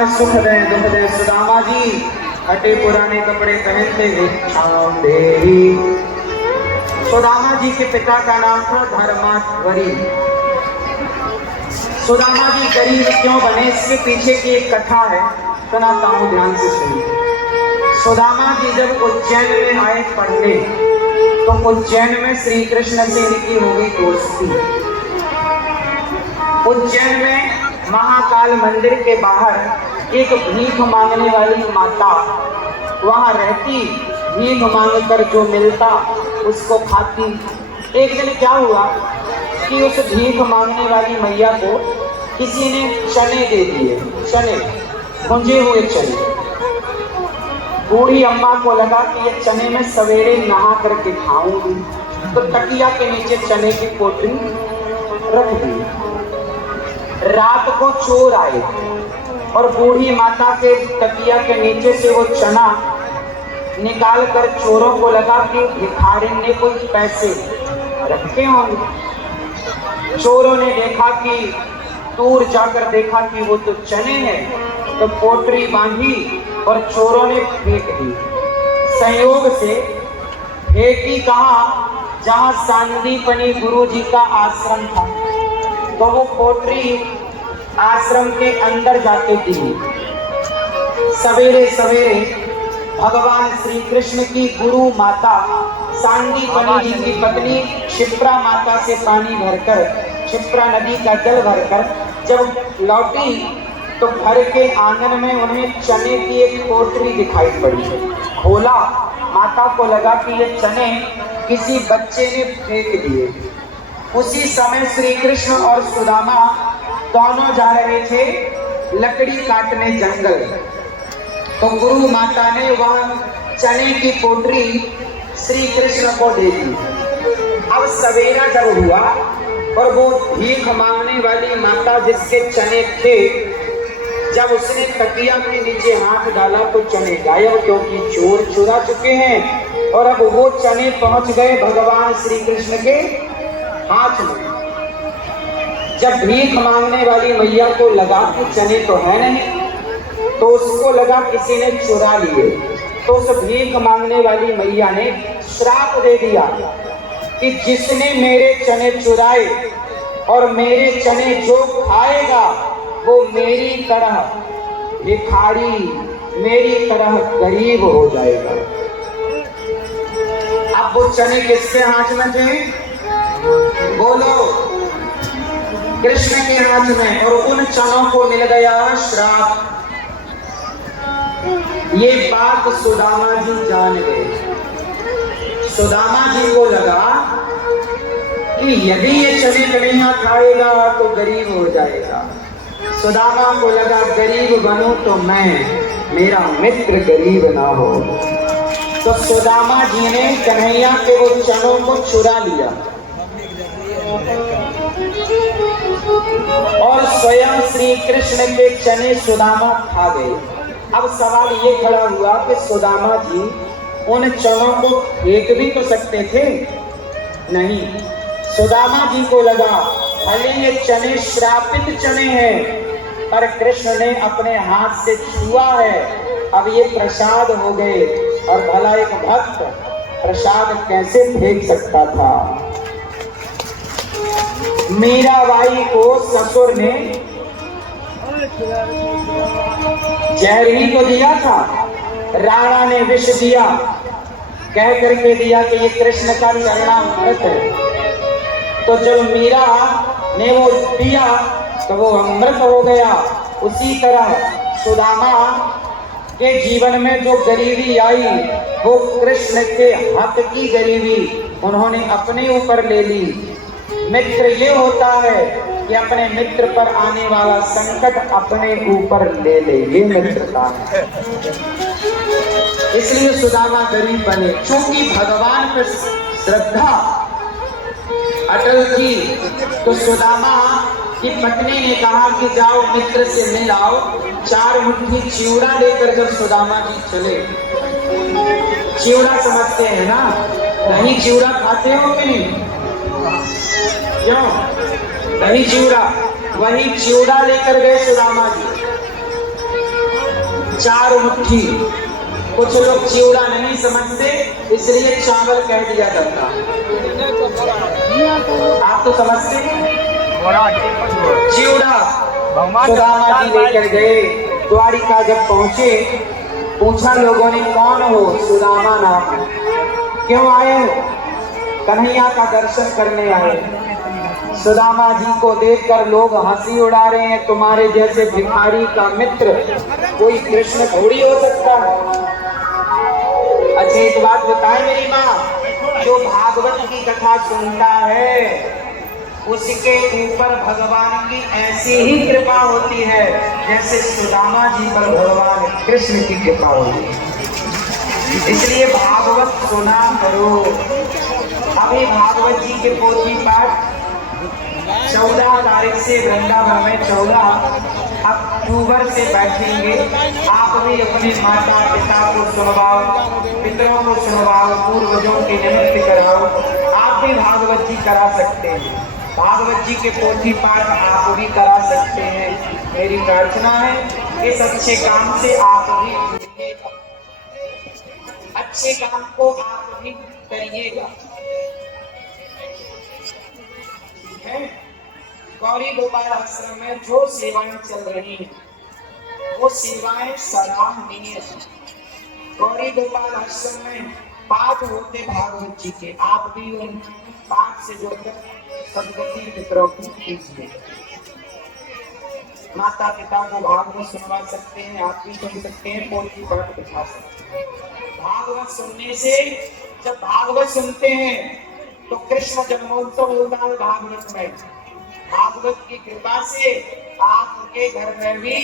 भगवान सुख दे दुख दे सुदामा जी हटे पुराने कपड़े पहनते भिक्षाम देही। सुदामा जी के पिता का नाम था धर्माध्वरी। सुदामा जी गरीब क्यों बने, इसके पीछे की एक कथा है, सुनाता हूं, ध्यान से सुनिए। सुदामा जी जब उज्जैन में आए पढ़ने, तो उज्जैन में श्री कृष्ण से इनकी हो गई दोस्ती। उज्जैन में महाकाल मंदिर के बाहर एक भीख मांगने वाली माता वहां रहती, भीख मांगकर जो मिलता उसको खाती। एक दिन क्या हुआ कि उस भीख मांगने वाली मैया को किसी ने चने दे दिए, चने, भुंजे हुए चने। बूढ़ी अम्मा को लगा कि ये चने में सवेरे नहा करके खाऊंगी, तो तकिया के नीचे चने की पोटली रख दी। रात को चोर आए और बूढ़ी माता के तकिया के नीचे से वो चना निकाल कर चोरों को लगा कि भिखारिन ने कोई पैसे रखे होंगे। चोरों ने देखा कि दूर जाकर देखा कि वो तो चने हैं, तो पोटरी बांधी और चोरों ने फेंक दी। संयोग से फेंकी कहाँ, जहां सांदीपनी गुरु जी का आश्रम था, तो वो पोटरी आश्रम के अंदर जाके दी। सवेरे सवेरे भगवान श्री कृष्ण की गुरु माता सांदीपनी जी की पत्नी क्षिप्रा माता से पानी भरकर, क्षिप्रा नदी का जल भरकर जब लौटी, तो घर के आंगन में उन्हें चने की एक पोटली दिखाई पड़ी। खोला, माता को लगा कि ये चने किसी बच्चे ने फेंक दिए। उसी समय श्री कृष्ण और सुदामा दोनों जा रहे थे लकड़ी काटने जंगल, तो गुरु माता ने वह चने की पोटली श्री कृष्ण को दे दी। अब सवेरा जब हुआ और वो भीख मांगने वाली माता जिसके चने थे, जब उसने तकिया के नीचे हाथ डाला तो चने गायब, क्योंकि चोर चुरा चुके हैं। और अब वो चने पहुंच गए भगवान श्री कृष्ण के हाथ में। जब भीख मांगने वाली मैया को लगा कि चने तो है नहीं, तो उसको लगा किसी ने चुरा लिए, तो उस भीख मांगने वाली मैया ने श्राप दे दिया कि जिसने मेरे चने चुराए और मेरे चने जो खाएगा वो मेरी तरह भिखारी, मेरी तरह गरीब हो जाएगा। अब वो चने किसके हाथ में थे? बोलो, कृष्ण के हाथ में। और उन चनों को मिल गया श्राप। ये बात सुदामा जी जान गए। सुदामा जी को लगा कि यदि ये चने कन्हैया खाएगा तो गरीब हो जाएगा। सुदामा को लगा गरीब बनूं तो मेरा मित्र गरीब ना हो। तो सुदामा जी ने कन्हैया के वो चनों को चुरा लिया और स्वयं श्री कृष्ण के चने सुदामा खा गए। अब सवाल ये खड़ा हुआ कि सुदामा जी उन चनों को फेंक भी तो सकते थे, नहीं। सुदामा जी को लगा भले ये चने श्रापित चने हैं, पर कृष्ण ने अपने हाथ से छुआ है, अब ये प्रसाद हो गए। और भला एक भक्त प्रसाद कैसे फेंक सकता था? मीराबाई को ससुर ने जहर ही तो दिया था, राणा ने विष दिया, कह करके दिया कि ये कृष्ण का चरणामृत है। तो जब मीरा ने वो पिया तो वो अमृत हो गया। उसी तरह सुदामा के जीवन में जो गरीबी आई, वो कृष्ण के हक की गरीबी उन्होंने अपने ऊपर ले ली। मित्र ये होता है कि अपने मित्र पर आने वाला संकट अपने ऊपर ले ले, ये मित्रता है। इसलिए सुदामा गरीब बने, क्योंकि भगवान पर श्रद्धा अटल थी। तो सुदामा की पत्नी ने कहा कि जाओ मित्र से मिल आओ। 4 मुट्ठी चिवड़ा लेकर जब सुदामा जी चले, चिवड़ा समझते हैं ना, दही चिवड़ा खाते हो कि नहीं? क्यों? दही चिवड़ा, वही चिवड़ा लेकर गए सुदामा जी। 4 मुट्ठी। कुछ लोग चिवड़ा नहीं समझते, इसलिए चावल कह दिया जाता। आप तो समझते हैं चिवड़ा। सुदामा जी लेकर गए, द्वारिका जब पहुंचे, पूछा लोगों ने कौन हो? सुदामा नाम। क्यों आए हो? कन्हैया का दर्शन करने आए। सुदामा जी को देखकर लोग हंसी उड़ा रहे हैं, तुम्हारे जैसे भिखारी का मित्र कोई कृष्ण थोड़ी हो सकता है। अच्छा एक बात बताए मेरी माँ, जो भागवत की कथा सुनता है उसके ऊपर भगवान की ऐसी ही कृपा होती है जैसे सुदामा जी पर भगवान कृष्ण की कृपा होती है। इसलिए भागवत सुना करो। अभी भागवत जी के पोथी पाठ 14 तारीख से वृंदावन में 14 अक्टूबर से बैठेंगे। आप भी अपने माता पिता को सुनवाओ, पितरों को सुनवाओ, पूर्वजों के निमित्त कराओ। आप भी भागवत जी करा सकते हैं, भागवत जी के पोथी पाठ आप भी करा सकते हैं। मेरी प्रार्थना है इस अच्छे काम से आप भी जुड़िएगा, अच्छे काम को आप भी करिएगा। गौरी गोपाल आश्रम में जो सेवाएं चल रही हैं वो सेवाएं सराहनीय हैं। गौरी गोपाल आश्रम में पाठ होते भागवत जी के, आप भी उन पाठ से जुड़कर सदगति मित्रों को कीजिए। माता पिता को भागवत सुनवा सकते हैं, आप भी सुन सकते हैं, पोथी पाठ दिखा सकते हैं। भागवत सुनने से, जब भागवत सुनते हैं तो कृष्ण जन्मोत्सव होता है भागवत में। भागवत की कृपा से आपके घर में भी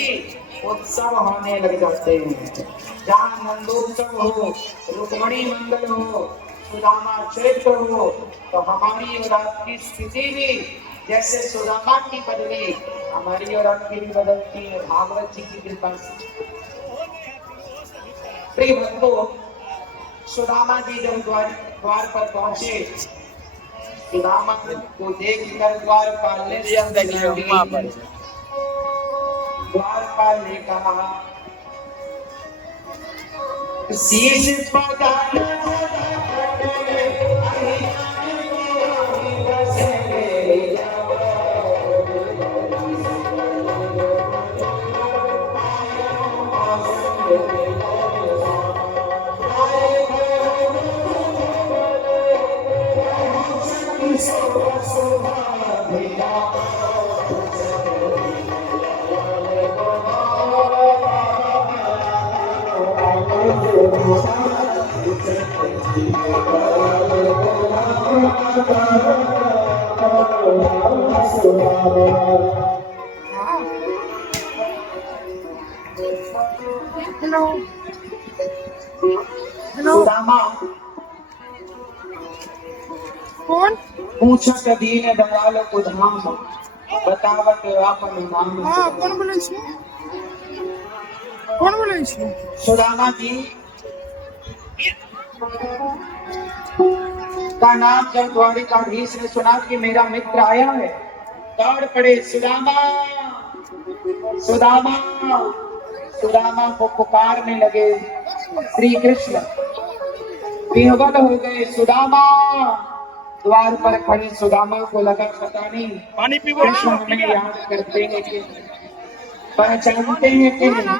उत्सव होने लग जाते हैं। जहाँ नंदोत्सव हो, रुक्मणी मंगल हो, सुदामा चरित्र हो, तो हमारी और आपकी स्थिति भी जैसे सुदामा की बदली, हमारी और आपकी भी बदलती है भागवत जी की कृपा से। प्रिय भक्तों, सुदामा जी जब द्वार पर पहुंचे, सुदामा को देखकर द्वारपाल ने कहा, शीश सुदामा कौन पूछत दीन दयाल उधाम, बतावत आपन नाम। हाँ, कौन बोले छी? कौन बोले छी? सुदामा जी का नाम जब द्वारिकाधीश ने सुना कि मेरा मित्र आया है, दौड़ पड़े, सुदामा सुदामा सुदामा को पुकारने लगे। श्री कृष्ण विह्वल हो गए। सुदामा द्वार पर खड़े सुदामा को लगा पता नहीं कृष्ण हमें याद करते हैं कि पहचानते हैं कि नहीं।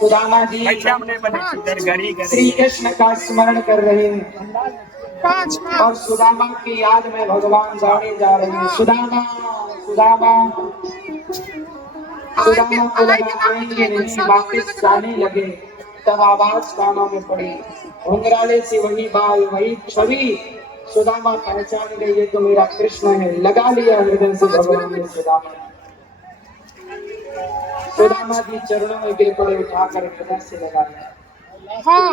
सुदामा जी श्री कृष्ण का स्मरण कर रहे हैं और सुदामा की याद में भगवान दौड़े जा रहे हैं। सुदामा सुदामा सुदामा को लगा आएंगे नहीं, वापिस जाने लगे। तब आवाज कानों में पड़ी, घुंघराले से वही बाल वही छवि। सुदामा पहचान गए, ये तो मेरा कृष्ण है। लगा लिया हृदय से भगवान ने सुदामा। सुदामा जी चरणों में गिर पड़े, उठाकर हृदय से लगा लिया। हाँ।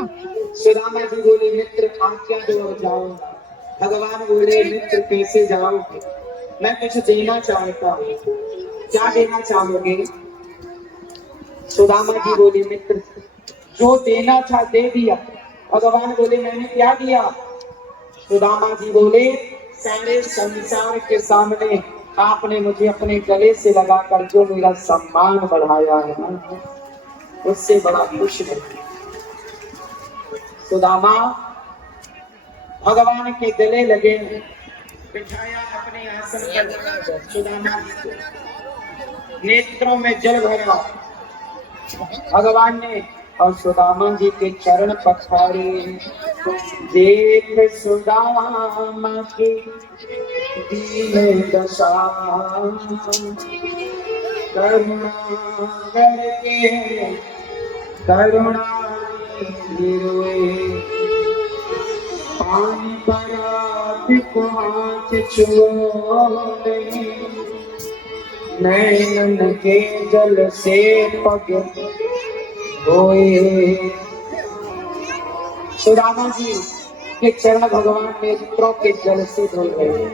सुदामा जी बोले, मित्र आज्ञा दो जाऊंगा। भगवान बोले, मित्र कैसे जाओगे? मैं कुछ देना चाहता हूँ। क्या देना चाहोगे? सुदामा जी बोले, मित्र जो देना था दे दिया। भगवान बोले, मैंने क्या दिया? सुदामा जी बोले, सारे संसार के सामने आपने मुझे अपने गले से लगाकर जो मेरा सम्मान बढ़ाया है, उससे बड़ा खुश है। सुदामा भगवान के गले लगे, बिठाया अपने आसन पर सुदामा जी को, नेत्रों में जल भरा भगवान ने और सुदामा जी के चरण पखारे। देख सुदामा की दीन दशा, करुणा करके करुणा गिरोए, पानी पर को हाथ छुओ, नैनन के जल से पग धोए। सुदामा जी के चरण भगवान नेत्रों के जल से धो गए।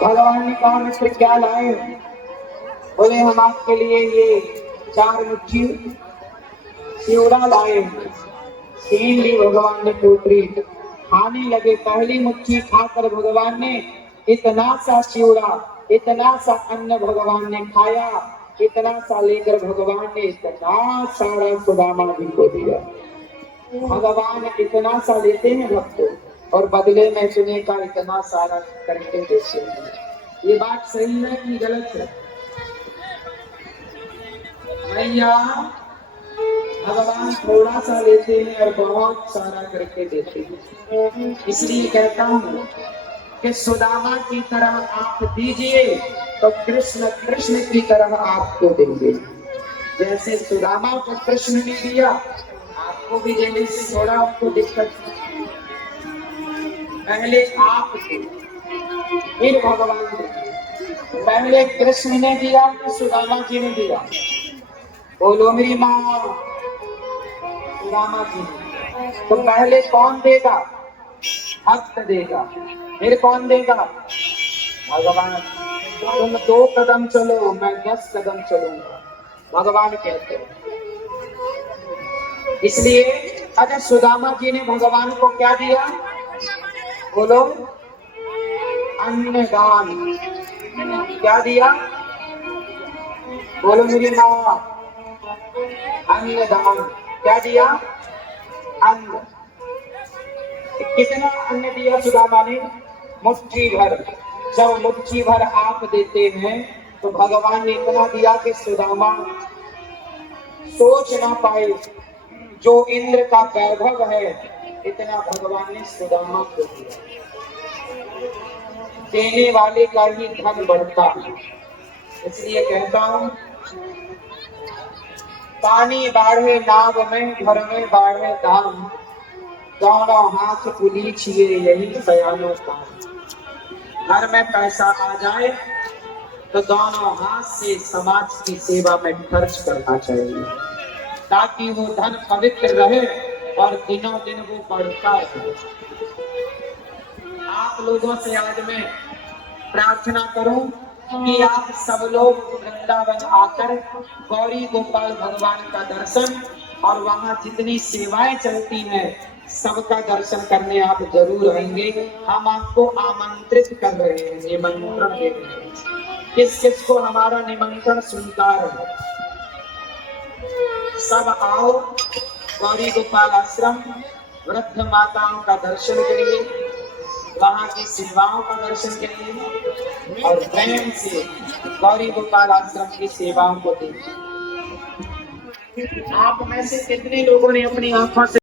भगवान ने कहा मित्र क्या लाए? बोले हम आपके लिए ये 4 मुट्ठी चिवड़ा लाए। छीन ली भगवान ने टोकरी, खाने लगे। पहली मुट्ठी खाकर भगवान ने इतना सा चिवड़ा, इतना सा अन्न भगवान ने खाया, इतना सा लेकर भगवान ने इतना सारा सुदामा जी को दिया। भगवान इतना सा लेते हैं भक्तों और बदले में सुने का इतना सारा करके देते हैं। ये बात सही है कि गलत है? भैया भगवान थोड़ा सा लेते हैं और बहुत सारा करके देते हैं। इसलिए कहता हूँ कि सुदामा की तरह आप दीजिए तो कृष्ण कृष्ण की तरह आपको देंगे। जैसे सुदामा को कृष्ण ने दिया, आपको भी देने से थोड़ा आपको दिक्कत है। पहले आप फिर भगवान ने, पहले कृष्ण ने दिया कि सुदामा जी ने दिया? बोलो मेरी माँ, सुदामा जी ने। तो पहले कौन देगा? भक्त देगा। फिर कौन देगा? भगवान। तुम 2 कदम चलो, मैं 10 कदम चलूंगा, भगवान कहते हैं। इसलिए अगर सुदामा जी ने भगवान को क्या दिया? बोलो अन्नदान। क्या दिया? बोलो मेरी माँ, अन्नदान। क्या दिया? अन्न। कितना अन्न दिया सुदामा ने? मुट्ठी भर। जब मुट्ठी भर आप देते हैं तो भगवान ने इतना दिया कि सुदामा सोच ना पाए। जो इंद्र का वैभव है इतना भगवान ने सुदामा को दिया। देने वाले का ही धन बढ़ता है। इसलिए कहता हूं, पानी बाढ़े नाव में, घर में बाढ़े दाम, दोनों हाथ पुलीछिए यही सयानों का। घर में पैसा आ जाए तो दोनों हाथ से समाज की सेवा में खर्च करना चाहिए, ताकि वो धन पवित्र रहे और दिनों दिन वो बढ़ता रहे। आप लोगों से आज मैं प्रार्थना करूं कि आप सब लोग वृंदावन आकर गौरी गोपाल भगवान का दर्शन और वहां जितनी सेवाएं चलती हैं सबका दर्शन करने आप जरूर आएंगे। हम आपको आमंत्रित कर रहे हैं, निमंत्रण दे रहे हैं। किस किस को हमारा निमंत्रण स्वीकार है? सब आओ गौरी गोपाल आश्रम, वृद्ध माताओं का दर्शन करिए, वहां की सेवाओं का दर्शन करिए और प्रेम से गौरी गोपाल आश्रम की सेवाओं को देखिए। आप में से कितने लोगों ने अपनी आंखों से